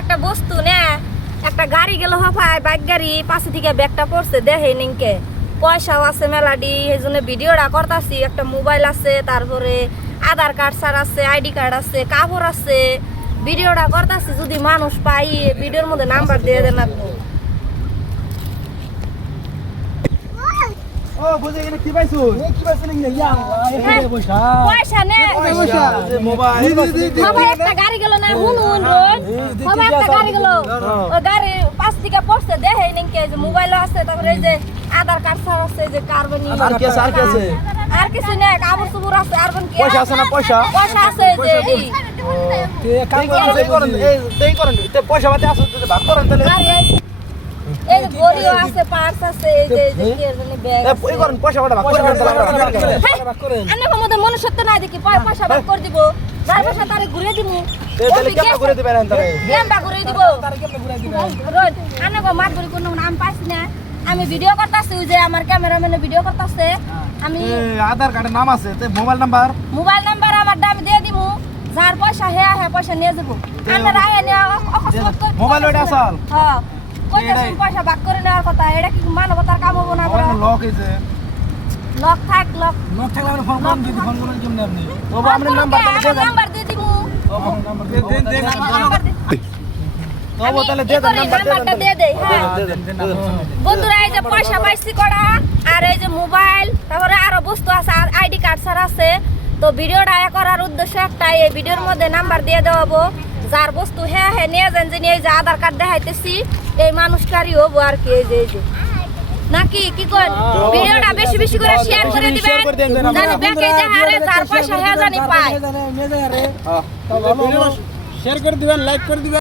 একটা বস্তু না একটা গাড়ি গেল হফায় বাইক গাড়ি পাশে থেকে ব্যাগটা পড়ছে দেখে নিংকে পয়সাও আছে মেলাডি এই জন্য ভিডিওটা করতেছি একটা মোবাইল আছে তারপরে আধার কার্ড স্যার আছে আইডি কার্ড আছে কাপড় আছে ভিডিওটা করতেছি যদি মানুষ পাই ভিডিওর মধ্যে নাম্বার দিয়ে দেন আপনি ও বুঝে গেলে কি পাইছো কি পাইছো না ইয়া এখানে বসা পয়সা নে বসা মোবাইল বাবা একটা গাড়ি গেল না হুন রোড বাবা একটা গাড়ি গেল ওই গাড়ি পাশ থেকে পড়ছে দেখে নিংকে যে মোবাইল আছে তারপরে এই যে আধার কার্ড স্যার আছে যে কার্বনি আর কি আছে আর কিছু নেই কাপড় চোপড় আছে আর কোন কি পয়সা আছে না পয়সা আছে যে তে কাম করেন এই করেন তে পয়সা বাতে আছে ভাগ করেন তাহলে এই যে গড়িও আছে পার্স আছে এই যে কি জানি ব্যাগ এই করেন পয়সা ভাগ করেন আন্না মধ্যে মনুষ্যত্ব নাই দেখি পয়সা ভাগ করে দিব যার পয়সা তারে ঘুরে দিব তাহলে কেমন করে দিবেন তাহলে কেমবা ঘুরে দিব তারে কেমন ঘুরে দিবেন রোজ আন্না গো মার করে কোন নাম পাইছ না আমি ভিডিও করতেছি ওই যে আমার ক্যামেরাম্যানে ভিডিও করতেছে আমি আধার কার্ডের নাম আছে তে মোবাইল নাম্বার আমার দাম দিয়ে দিমু যার পয়সা হ্যাঁ পয়সা নিয়ে যাব আমরা রাগে নিয়ে অকস্মাত কই মোবাইল ওটা আসল হ্যাঁ কইতেছেন পয়সা ভাগ করে নেওয়ার কথা এটা কি মানবতার কাম হবো না বড় লক হইছে লক থাকলে আমরা ফোন করুন যদি ফোন করেন কেমনে আপনি ও আমরা নাম্বার দিয়ে দিমু নাম্বার দেন ও তাহলে দে নাম্বারটা দিয়ে দেই হ্যাঁ বন্ধুরা এই যে পয়সা পাইছি করা আর এই যে মোবাইল তারপরে আরো বস্তু আছে আর আইডি কার্ড স্যার আছে তো ভিডিওটা করার উদ্দেশ্য একটাই এই ভিডিওর মধ্যে নাম্বার দিয়ে দেওয়াবো যার বস্তু হ্যাঁ নিয়ে যান যে এই যে আধার কার্ড দেখাইতেছি এই মানুষটারই হবো আর কি এই যে নাকি কি কোন ভিডিওটা বেশি বেশি করে শেয়ার করে দিবেন জানি ব্যাকে দেখারে যার পয়সা হ্যাঁ জানি পায় শেয়ার করে দিবেন লাইক করে দিবেন